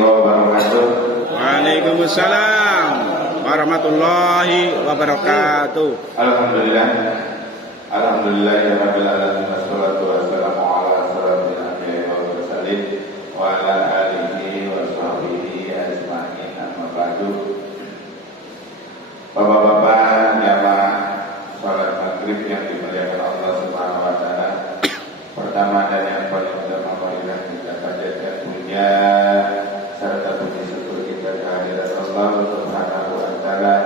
wabarakatuh. Waalaikumsalam warahmatullahi wabarakatuh. Alhamdulillah. Alhamdulillahirabbil alamin wassalatu wassalamu ala asyrofil anbiya'i wal mursalin wa ala alihi wa sahbihi ajma'in, amma ba'du. Bapak-bapak jamaah salat maghrib yang dimuliakan Allah Subhanahu wa taala. Pertama dan yang paling utama marilah kita panjatkan puja serta puji syukur kita kehadirat Allah Subhanahu wa taala,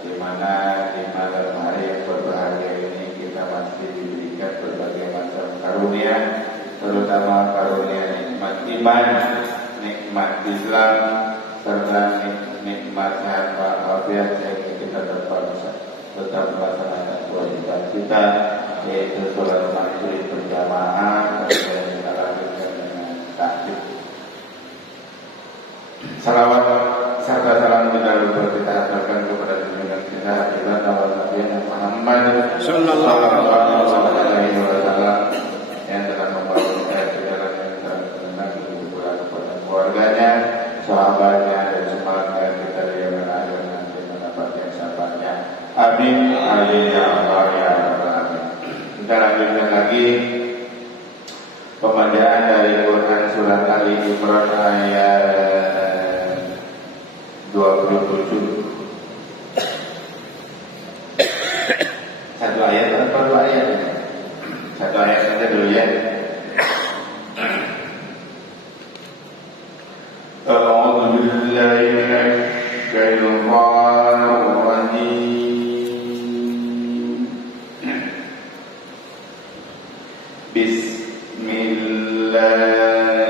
di mana di malam hari yang berbahagia ini kita masih diberikan berbagai macam karunia, terutama karunia nikmat iman, nikmat Islam, serta nikmat sehat walafiat, sehingga kita tetap melaksanakan kewajiban kita, yaitu sholat maghrib berjamaah, dan kita lakukan dengan takbir. Salawat serta salam kita lupa kita aturkan kepada junjungan kita Habibullah Nabi Muhammad sallallahu alaihi wasallam yang telah membangun perjalanan kita dengan kepada keluarganya, sahabatnya, dan semuanya kita yang akhir nanti mendapat yang sahabatnya. Amin amin ya Allah ya Rabbal alamin. Kita lanjutkan lagi pembacaan dari Quran surat Ali Imran ayat 27. Satu ayat atau dua ayat? Satu ayat saja dulu ya. A'udzu billahi minasy syaithanir rajim. Bismillahirrahmanirrahim.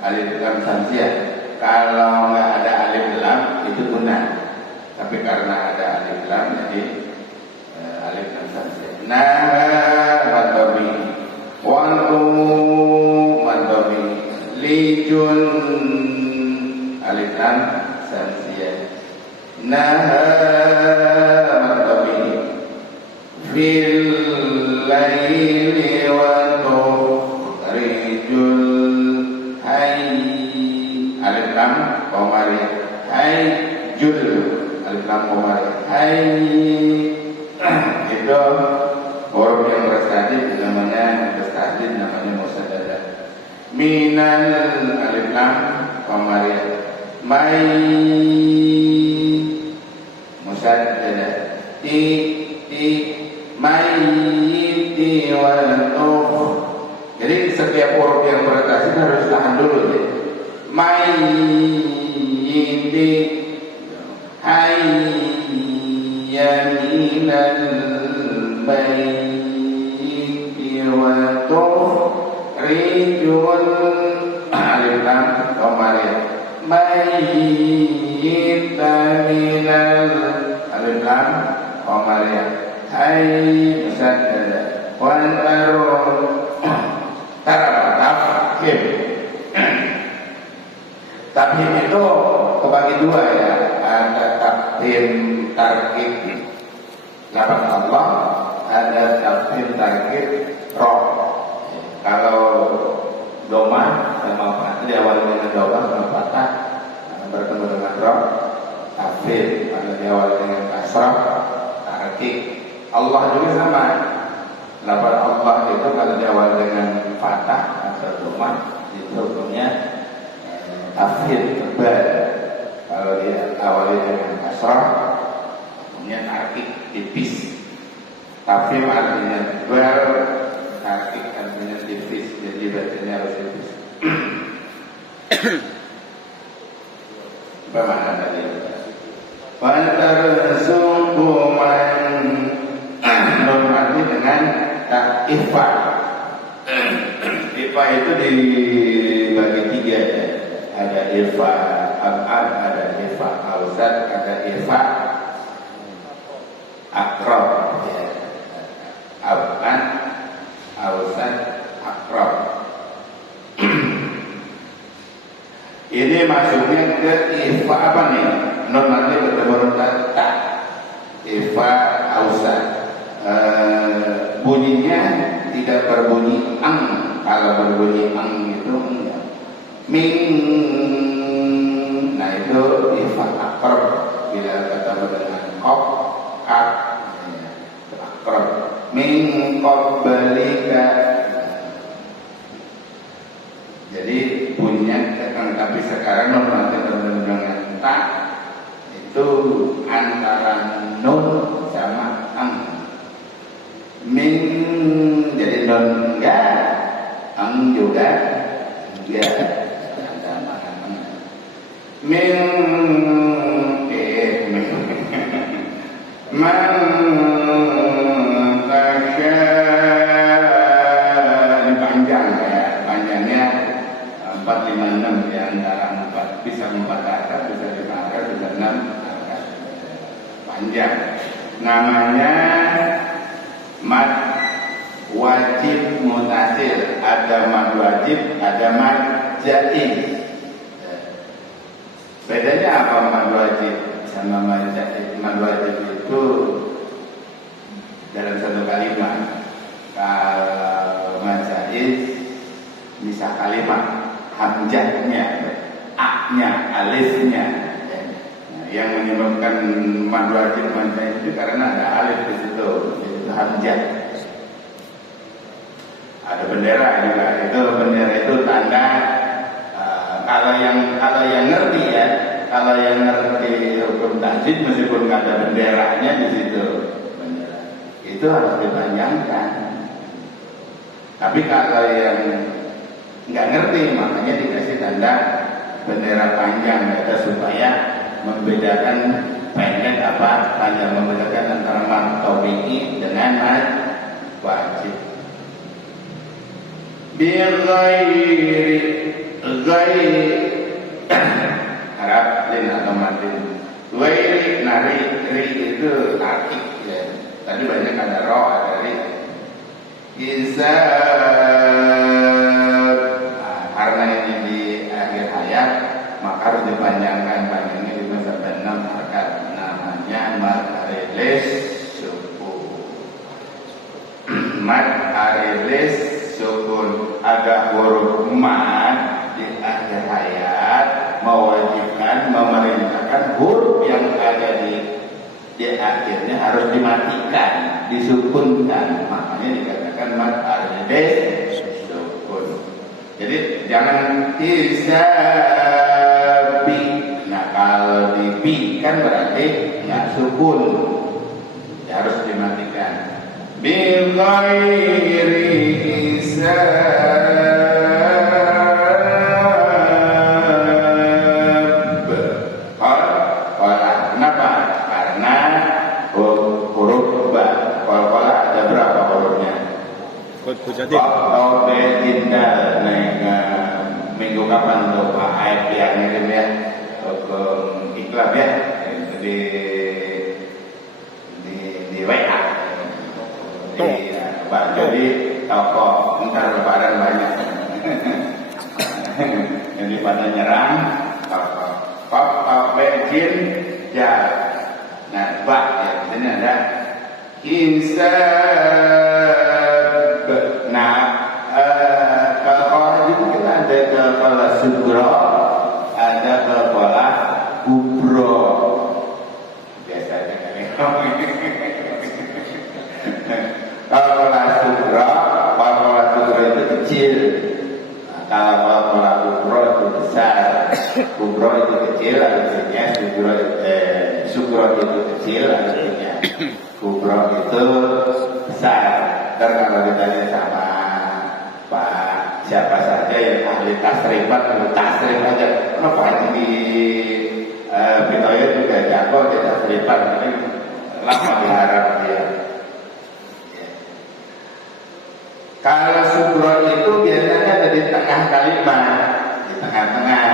Alif lam samsiah. Kalau nggak ada alif lam itu guna. Tapi karena ada alif lam jadi alif mantobi wantu mantobi lijun alif lam samsiyah mantobi fil laili wa tukhrijul hayy alif lam qamari hayyul alif lam qamari hayy itu huruf yang bertajdid namanya musaddadah. Minal alif lam qamari mai musaddadah ti mayyiti wal jadi setiap huruf yang bertajdid harus tahan dulu ya. Mayyiti yaminal bayti wa tukhrijul alif lam qamari mayyita minal alif lam qamari hayy musaddadah wa tafhim. Tafhim itu kebagi dua ya, ada tafhim tarkib lafaz Allah, ada tafhim tarkib roh. Kalau doma sama fathah diawali dengan doma sama fathah bertemu dengan roh tafhim. Kalau diawali dengan kasrah tarkib. Allah juga sama, lafaz Allah itu kalau diawali dengan fathah atau doma itu hukumnya tafhim tebal. Kalau dia awali dengan kasrah hukumnya tarkib tipis. Tafhim artinya tebal, tarkib artinya tipis. Jadi bacanya harus tipis. Apa makna tadi? Fantarsungkuman non arti dengan ifa. Ifa itu dibagi tiga ya. Ada ifa abad, ada ifa ausat, ada ifa akrab ya. Abad, ausat, akrab. Ini masuknya ke ifa apa nih? Non nanti bertemu tak ifa ausat. Bunyinya tidak berbunyi ang. Kalau berbunyi ang itu enggak. Ming, nah itu ifa akrab. Bila ketemu dengan kop ak akrab. Min qablika. Jadi bunyinya tapi sekarang non nanti bertemu dengan tak itu antara nun sama ang. Min jadi non enggak, ang juga enggak. Min man tasya panjang ya, panjangnya 456 di antara 4 bisa 4 kata, bisa 5 kata, bisa 6 kata. Panjang. Namanya mad wajib mutasil. Ada mad wajib, ada mad jaiz. Bedanya apa mad wajib sama mad jaiz? Mad wajib itu dalam satu kalimat. Kalau mad jaiz bisa kalimat hamzahnya, a-nya, alifnya. Yang menyebabkan mad wajib mad jaiz itu karena ada alif di situ, yaitu hamzah. Ada bendera juga. Itu bendera itu tanda. Kalau yang ngerti ya, kalau yang ngerti hukum tajdid meskipun nggak ada benderanya di situ, bendera itu harus dipanjangkan. Tapi kalau yang nggak ngerti, makanya dikasih tanda bendera panjang itu supaya membedakan pendek apa panjang, membedakan antara mad tabi'i dengan mad wajib. Bi ghairi harap lin atau matin. Ghairi nari ri itu tarkib ya. Tadi banyak ada roh, ada ri. Hisab. Karena ini di akhir ayat, maka harus dipanjangkan. Panjangnya di masa 6 harkat. Namanya mad arilis sukun. Mad arilis sukun. Ada huruf mad di akhir ayat mewajibkan, memerintahkan huruf yang ada di akhirnya harus dimatikan, disukunkan. Makanya dikatakan mad arilis sukun. Jadi jangan hisabi. Nah kalau di bi kan berarti nggak sukun, ya, harus dimatikan. Bil ghairi hisab. Kenapa? Karena huruf ba. Kalau ada berapa hurufnya? Jadi Indah minggu kapan tuh Pak Aib yang ngirim ya ke iklan ya di WA jadi toko ntar lebaran banyak jadi pada nyerang toko bensin ya. Nah Pak ya di sini ada hisab. Nah kalau itu kita ada kepala sugro, ada kepala kubro. Biasanya kan kepala sugro itu kecil. Nah, kalau kepala kubro itu besar. Kubro itu kecil, artinya sugro itu kecil, artinya kubro itu besar. Dan kalau ditanya sama Pak siapa saja yang ahli tasrifat aja, kenapa di Bitoyo juga jago di tasrifat, ini lama diharap dia. Kalau sugro itu biasanya ada di tengah kalimat, di tengah-tengah.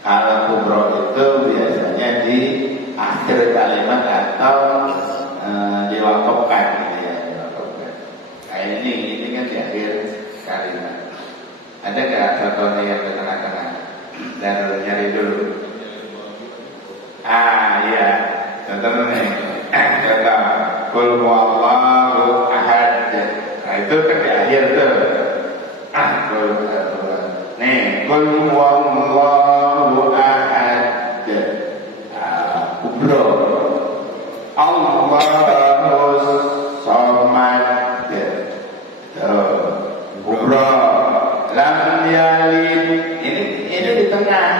Kalau kubro itu biasanya di akhir kalimat atau diwakafkan gitu ya, diwakafkan. Kayak ini kan di akhir kalimat. Ada nggak contohnya yang di tengah-tengah? Dan nyari dulu. Iya, contohnya contoh Qul huwallahu ahad. Nah itu kan di akhir tuh. Qul huwallahu ahad. Kubro. Allahus somad. Kubro. Lam yalid. Ini di tengah.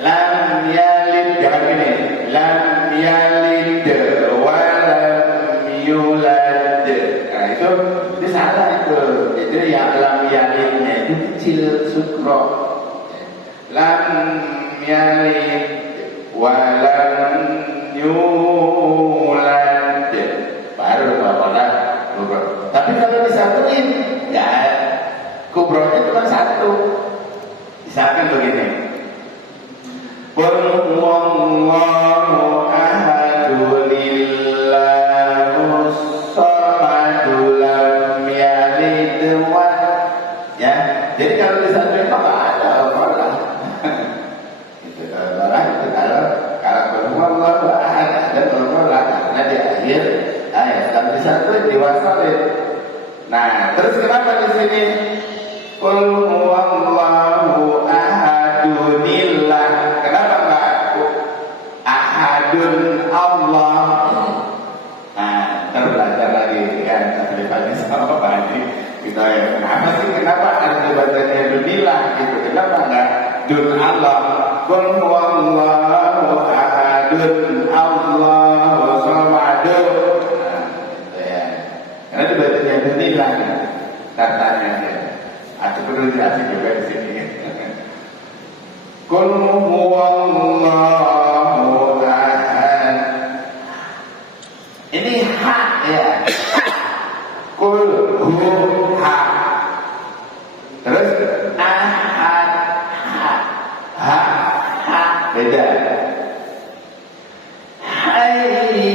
Lam yalid, jangan gini. Lam yalid wa lam yulad. Nah itu salah itu. Itu yang lam yalidnya itu kecil sukro. Lam yalid wa lam yulad. Baru bapak. Tapi kalau disatuin, ya kubronya cuma satu. Misalkan begini. Qul huwallahu ahadun illahus samad lam yalid wa ya. Jadi kalau disatuin maka ada orang. Itu orang itu kalau qul huwallahu ahad dan orang karena di akhir ayat kalau disatuin diwasalin. Nah, terus kenapa di sini? Qul huwallahu ahadunillah. Kenapa enggak ahadun Allah? Nah, terbelajar lagi kan tasrifnya sama Pak Haji. Kita ya, kenapa sih? Kenapa harus dibacanya dunillah gitu? Kenapa enggak dun Allah? Qul huwallahu ahadun Allahu samadun. Nah, gitu ya. Karena dibacanya dunillah katanya ya. Aku perlu jelasin juga di sini. Qul huwallahu ahad. Ini hak ya. Qul hu hak. Terus ahad hak beda. Hayy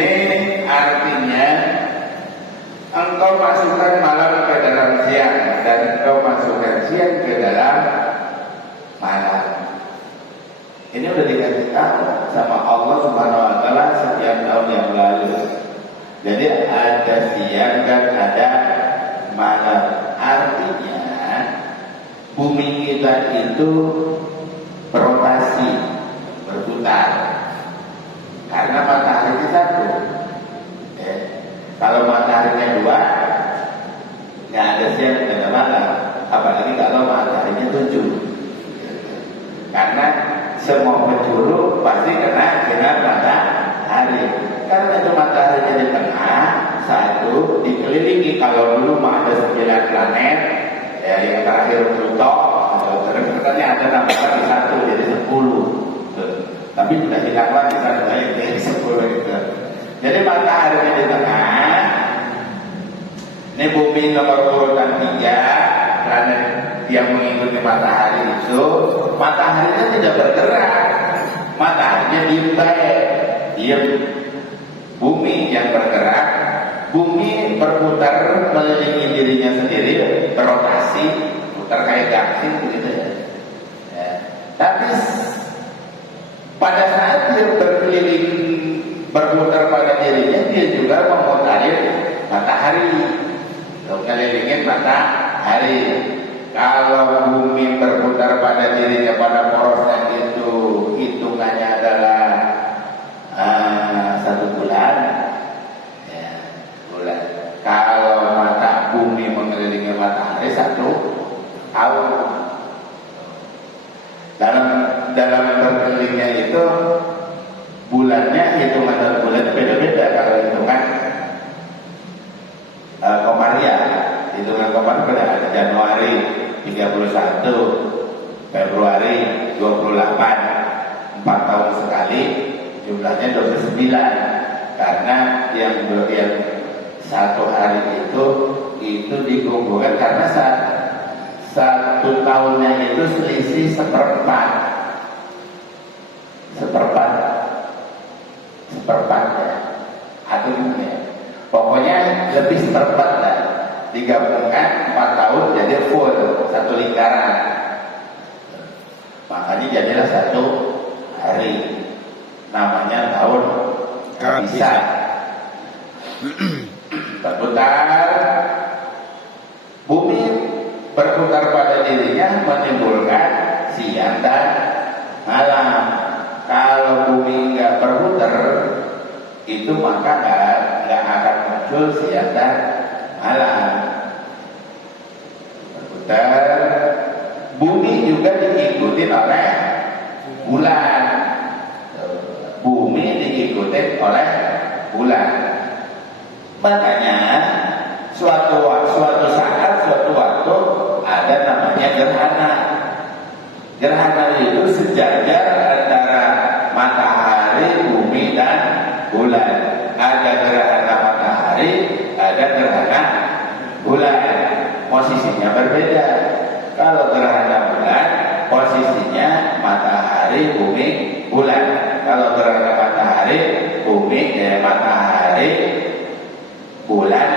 sini artinya engkau masukkan malam ke dalam siang dan engkau masukkan siang ke dalam malam. Ini udah dikasih tahu sama Allah Subhanahu wa taala sekian tahun yang lalu. Jadi ada siang dan ada malam. Artinya bumi kita itu berotasi, berputar. Karena matahari satu. Kalau mataharinya dua, nggak ada siang dan ada malam. Apalagi kalau mataharinya 7. Karena semua penjuru pasti kena sinar matahari. Karena itu mataharinya di tengah, satu dikelilingi. Kalau dulu mah ada 9 planet, ya yang terakhir Pluto, katanya ada tambahkan di 1 jadi 10. Tapi sudah hilang lagi satu lagi jadi 10 itu. Jadi mataharinya di tengah. Ini bumi nomor urutan 3, planet yang mengikuti matahari itu, mataharinya tidak bergerak, mataharinya diam. Bumi yang bergerak, bumi berputar melilingi dirinya sendiri, berotasi, putar kayak gasing begitu ya. Tapi pada saat dia berkeliling berputar pada dirinya, dia juga memutari matahari, mengelilingin matahari. Kalau bumi berputar pada dirinya pada porosnya itu hitungannya adalah 1 bulan, ya, bulan. Kalau mata bumi mengelilingi matahari 1 tahun. Dalam berkelilingnya itu bulannya, hitungan 1 bulan itu beda-beda. Kalau hitungan Komaria, hitungan Komar pada Januari 31, Februari 28, 4 tahun sekali, jumlahnya 29. Karena yang 1 hari itu dikumpulkan karena 1 tahunnya itu selisih seperempat ya, atau gimana ya? Pokoknya lebih seperempat lah. Digabungkan 4 tahun jadi full 1 lingkaran. Makanya jadilah 1 hari. Namanya tahun kabisa. Berputar. Bumi berputar pada dirinya menimbulkan siang dan malam. Kalau bumi nggak berputar, itu maka nggak akan muncul siang dan malam. Berputar. Bumi juga diikuti oleh bulan. Bumi diikuti oleh bulan. Makanya suatu saat, suatu waktu ada namanya gerhana. Gerhana itu sejajar antara matahari, bumi dan bulan. Ada gerhana matahari, ada gerhana bulan. Posisinya berbeda. Kalau gerhana bulan, posisinya matahari, bumi, bulan. Kalau gerhana matahari, bumi, matahari, bulan,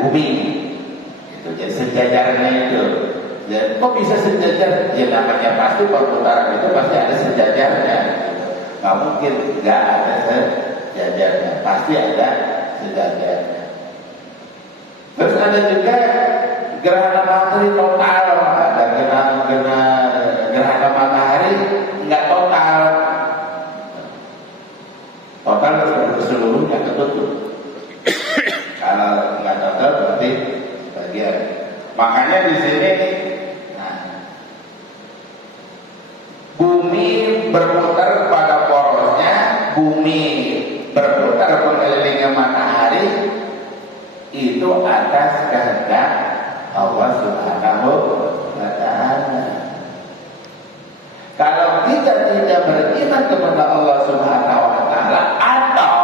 bumi. Itu jadi sejajarnya itu. Dan kok bisa sejajar? Ya namanya pasti perputaran itu pasti ada sejajarnya. Nggak mungkin nggak ada sejajarnya. Pasti ada sejajarnya. Terus ada juga gerhana matahari total. Ada gerhana matahari nggak total. Total seluruhnya ketutup. Kalau nggak total berarti bagian. Makanya di sini bumi berputar pada porosnya, bumi berputar mengelilingi matahari itu atas kehendak Allah Subhanahu wa ta'ala. Kalau kita tidak beriman kepada Allah Subhanahu wa ta'ala atau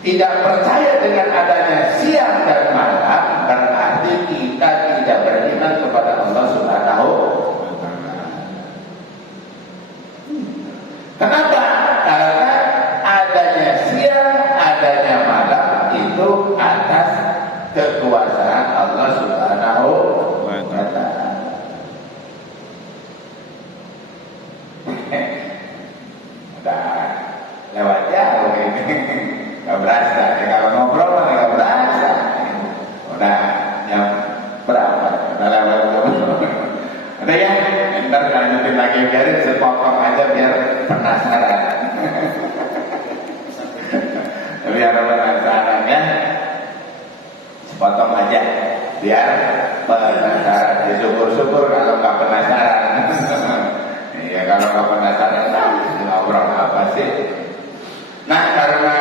tidak percaya dengan adanya siang dan malam, berarti kita tidak beriman kepada Allah Subhanahu wa ta'ala. Kenapa? Karena adanya siang adanya malam itu atas kekuasaan Allah Subhanahu wa Ta'ala. Udah lewat jauh ini, nggak berasa. Kalau ngobrol mana nggak berasa. Udah jam berapa? Udah lewat jam. Udah ya, ntar lanjutin lagi, biarin sepotong aja biar penasaran. Biar penasaran ya, sepotong aja biar penasaran. Ya, syukur-syukur kalau nggak penasaran. Ya kalau nggak penasaran, ngobrol apa sih? Nah karena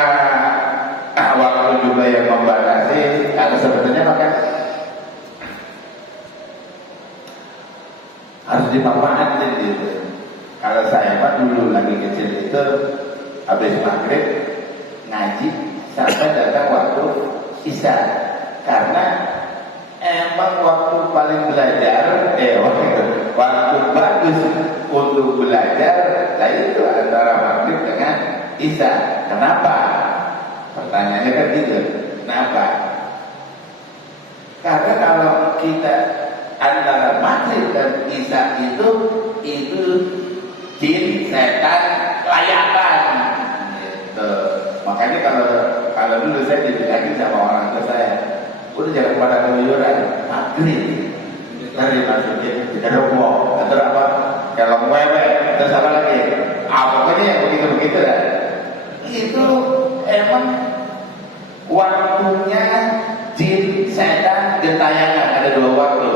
waktu juga yang membatasi, kalau sebetulnya maka harus dimanfaatin gitu. Kalau saya mah dulu lagi kecil itu habis maghrib ngaji sampai datang waktu isya, karena emang waktu paling belajar, waktu bagus untuk belajar, nah itu antara maghrib dengan isya. Kenapa? Pertanyaannya kan gitu. Kenapa? Karena kalau kita antara maghrib dan isya itu jin, setan, layakan. Gitu. Makanya kalau dulu saya dibilangin sama orang tua saya, udah jangan pada keluyuran maghrib. Tadi maksudnya tidak rokok atau apa? Kalau wewe terus apa lagi? Pokoknya yang begitu-begitu ya. Itu emang waktunya jin, setan, gentayangan. Ada dua waktu.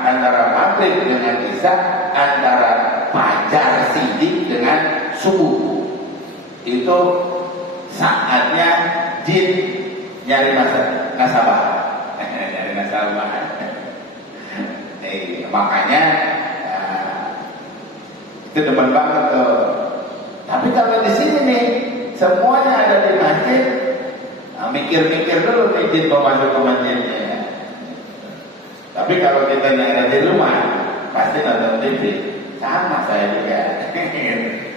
Antara maghrib dengan isya, antara fajar sidik dengan subuh. Itu saatnya jin nyari nasabah. Nyari nasabah. Makanya itu demen banget tuh. Tapi kalau di sini nih semuanya ada di masjid, mikir-mikir dulu nih jin mau masuk ke masjidnya. Tapi kalau kita ada di rumah pasti nonton TV. Sama saya juga.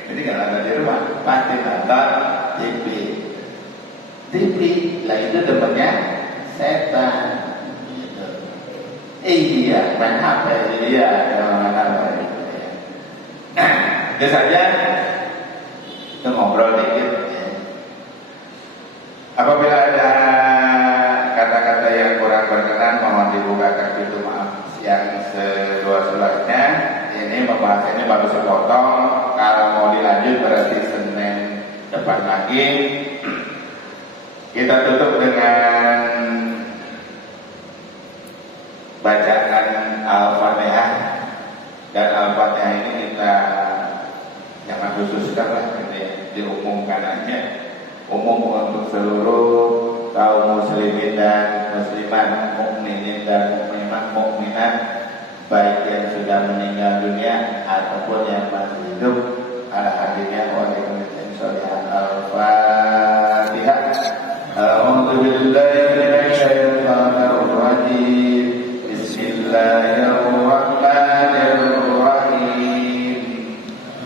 Jadi kalau ada di rumah pasti nonton TV. TV lah itu demennya setan. Iya, main HP dia, main HP. Itu saja, itu ngobrol dikit. Apabila ada kata-kata yang kurang berkenan, mohon dibukakan pintu maaf yang seluas-luasnya. Ini membahas ini baru sepotong. Kalau mau dilanjut berarti Senin depan lagi. Kita tutup dengan bacaan Al-Fatihah, dan Al-Fatihah ini kita jangan khususkan lah, diumumkan aja, umum untuk seluruh kaum muslimin dan muslimat, mukminin dan mukminat, baik yang sudah meninggal dunia ataupun yang masih hidup. Al-Hadiyah wa Al-Fatihah. A'udzu billahi minasy syaithanir rajim. Bismillahirrahmanirrahim.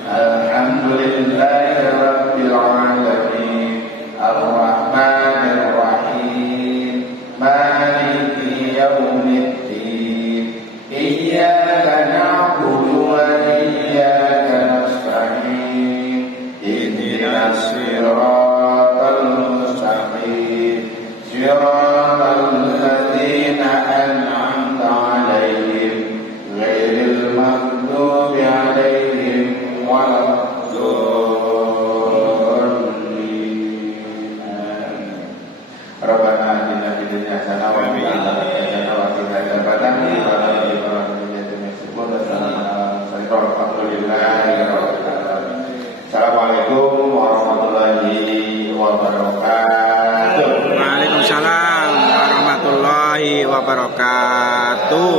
Alhamdulillahirabbil alamin. Ar-Rahmanir Rahim. Maliki yaumiddin. Iyyaka na'budu wa iyyaka nasta'in. Ihdinas siratal mustaqim. Siratal ladzina an'amta 'alaihim ghairil maghdubi 'alaihim waladdallin. Rabbana atina fid dunya hasanah wa fil akhirati hasanah wa qina adzabannar. Assalamualaikum warahmatullahi wabarakatuh. Waalaikumsalam warahmatullahi wabarakatuh.